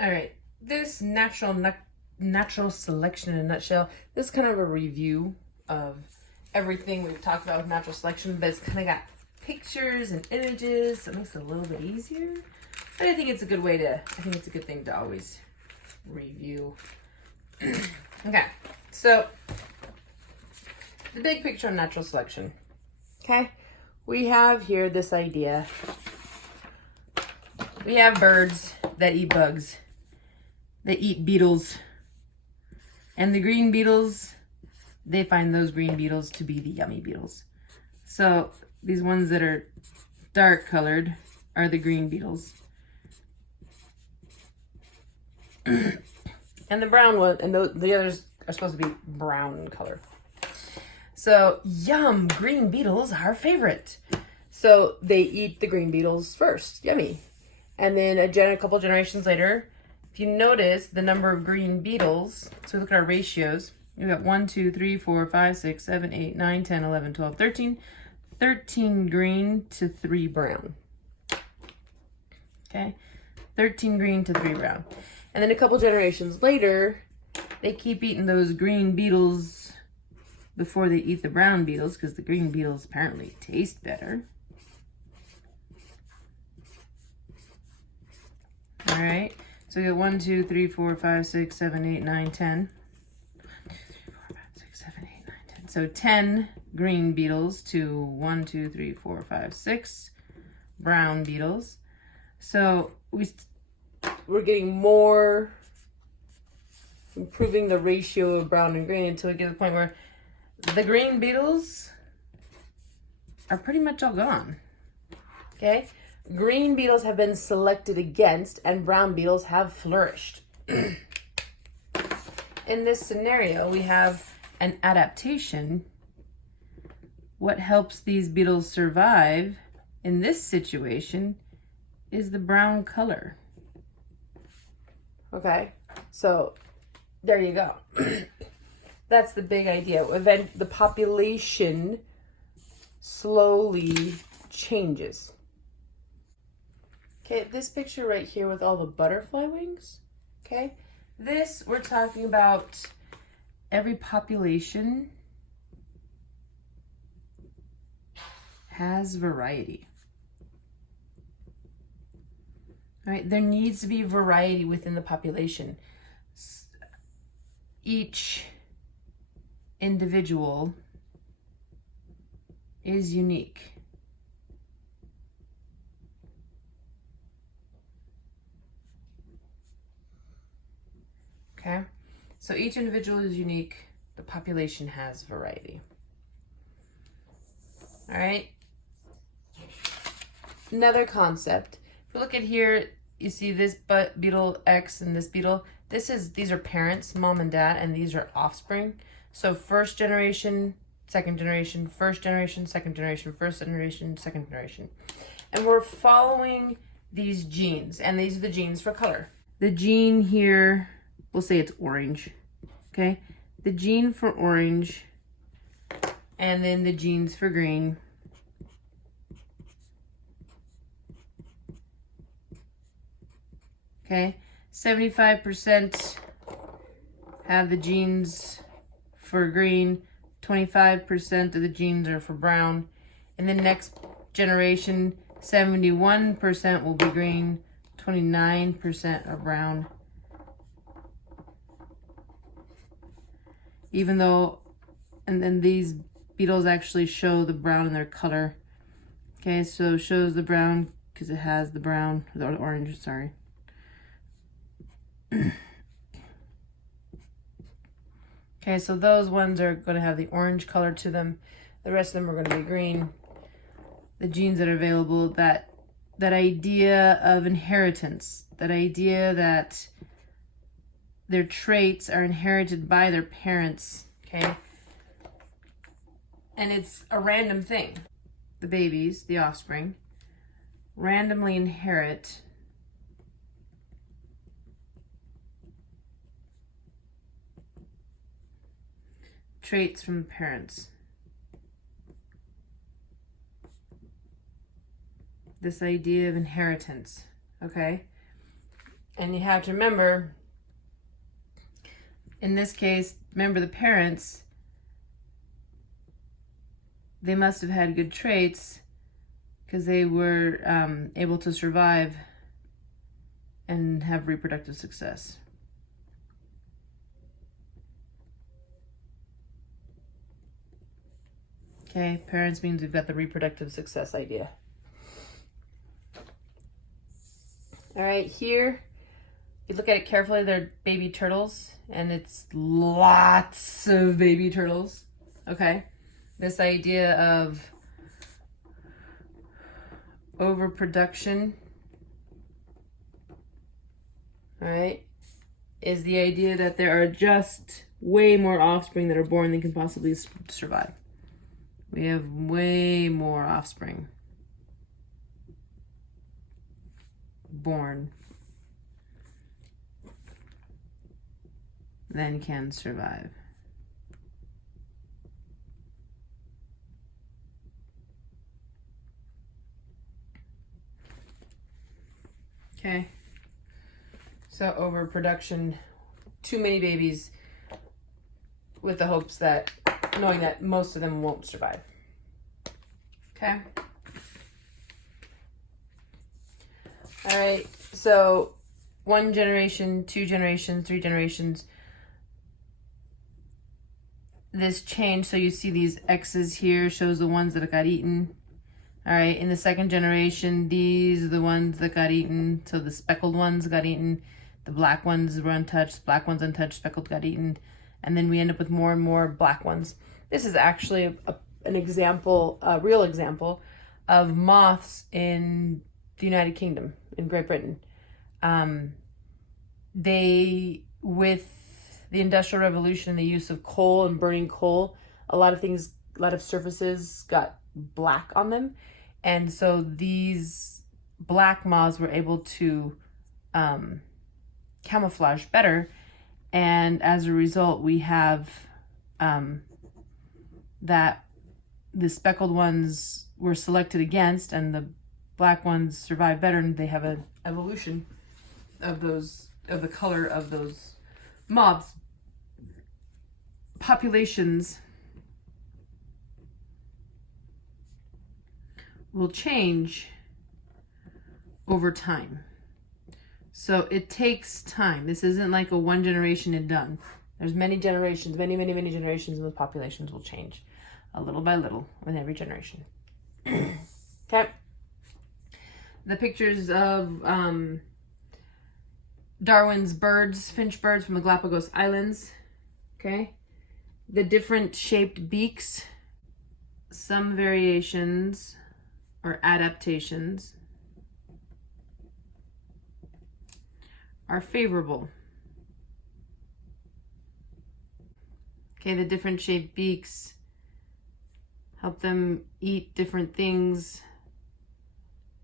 All right, this natural selection in a nutshell. This is kind of a review of everything we've talked about with natural selection, but it's kind of got pictures and images, so it makes it a little bit easier. But I think it's a good way to. I think it's a good thing to always review. Okay, so the big picture of natural selection. Okay, we have here this idea. We have birds that eat bugs. They eat beetles. And the green beetles, they find those green beetles to be the yummy beetles. So these ones that are dark colored are the green beetles. And the brown one, and the others are supposed to be brown in color. So yum, green beetles are our favorite. So they eat the green beetles first, yummy. And then a couple generations later, if you notice the number of green beetles, so we look at our ratios, we've got 1, 2, 3, 4, 5, 6, 7, 8, 9, 10, 11, 12, 13. 13 green to 3 brown. Okay, 13 green to 3 brown. And then a couple generations later, they keep eating those green beetles before they eat the brown beetles, because the green beetles apparently taste better. All right, so we got 1, 2, 3, 4, 5, 6, 7, 8, 9, 10. 1, 2, 3, 4, 5, 6, 7, 8, 9, 10. So 10 green beetles to 1, 2, 3, 4, 5, 6 brown beetles. So we're getting more, improving the ratio of brown and green until we get to the point where the green beetles are pretty much all gone. Okay? Green beetles have been selected against and brown beetles have flourished. In this scenario, we have an adaptation. What helps these beetles survive in this situation is the brown color. Okay, so there you go. That's the big idea. The population slowly changes. Okay, this picture right here with all the butterfly wings, okay? This, we're talking about every population has variety. All right, there needs to be variety within the population. Each individual is unique. Okay, so each individual is unique. The population has variety. All right. Another concept. If you look at here, you see this beetle X and this beetle. These are parents, mom and dad, and these are offspring. So first generation, second generation, first generation, second generation, first generation, second generation. And we're following these genes, and these are the genes for color. The gene here, we'll say it's orange, okay? The gene for orange, and then the genes for green. Okay, 75% have the genes for green, 25% of the genes are for brown. In the next generation, 71% will be green, 29% are brown. Even though, and then these beetles actually show the brown in their color. Okay, so it shows the brown because it has the brown, the orange, sorry. Okay, so those ones are going to have the orange color to them. The rest of them are going to be green. The genes that are available, that idea of inheritance, that idea that their traits are inherited by their parents, okay? And it's a random thing. The babies, the offspring, randomly inherit traits from the parents. This idea of inheritance, okay? And you have to remember, in this case, remember the parents, they must have had good traits because they were able to survive and have reproductive success. Okay, parents means we've got the reproductive success idea. All right, here, you look at it carefully, they're baby turtles, and it's lots of baby turtles, okay? This idea of overproduction, all right, is the idea that there are just way more offspring that are born than can possibly survive. We have way more offspring born than can survive. Okay, so overproduction, too many babies, with the hopes that, knowing that most of them won't survive. Okay. All right, so 1 generation, 2 generations, 3 generations, this change, so you see these X's here, shows the ones that got eaten. All right, in the 2nd generation, these are the ones that got eaten. So the speckled ones got eaten, the black ones were untouched, black ones untouched, speckled got eaten, and then we end up with more and more black ones. This is actually an example, a real example of moths in the United Kingdom, in Great Britain. They, with the Industrial Revolution, the use of coal and burning coal, a lot of surfaces got black on them. And so these black moths were able to camouflage better. And as a result, we have that the speckled ones were selected against and the black ones survive better, and they have an evolution of the color of those moths. Populations will change over time. So it takes time. This isn't like a 1 generation and done. There's many generations, many generations, and the populations will change a little by little in every generation. Okay. The pictures of Darwin's birds, finch birds from the Galapagos Islands. Okay. The different shaped beaks, some variations or adaptations are favorable. Okay, the different shaped beaks help them eat different things,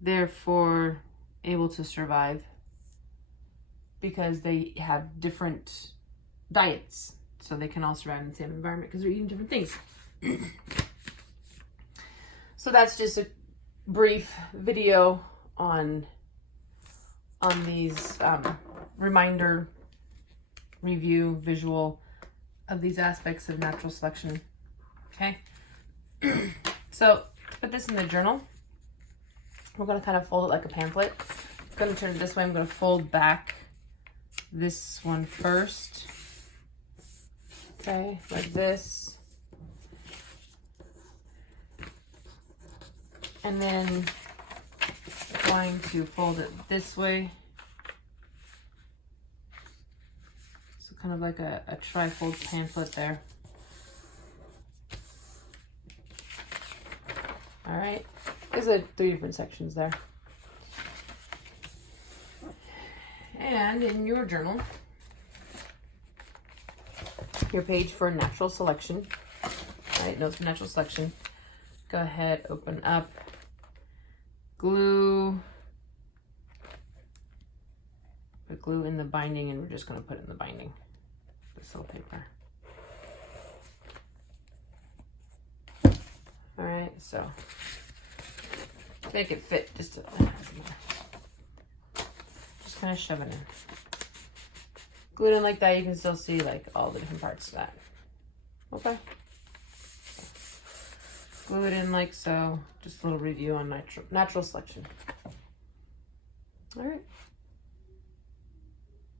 therefore able to survive because they have different diets. So they can all survive in the same environment because they're eating different things. So that's just a brief video on these reminder, review, visual of these aspects of natural selection. Okay. So put this in the journal. We're going to kind of fold it like a pamphlet. I'm going to turn it this way. I'm going to fold back this one first. Okay, like this. And then I'm going to fold it this way. So kind of like a trifold pamphlet there. All right, there's 3 different sections there. And in your journal, your page for natural selection, right? Notes for natural selection. Go ahead, open up, glue, put glue in the binding, and we're just going to put it in the binding, this little paper. All right, so just kind of shove it in. Glue it in like that. You can still see like all the different parts of that. Okay. Glue it in like so. Just a little review on natural selection. All right.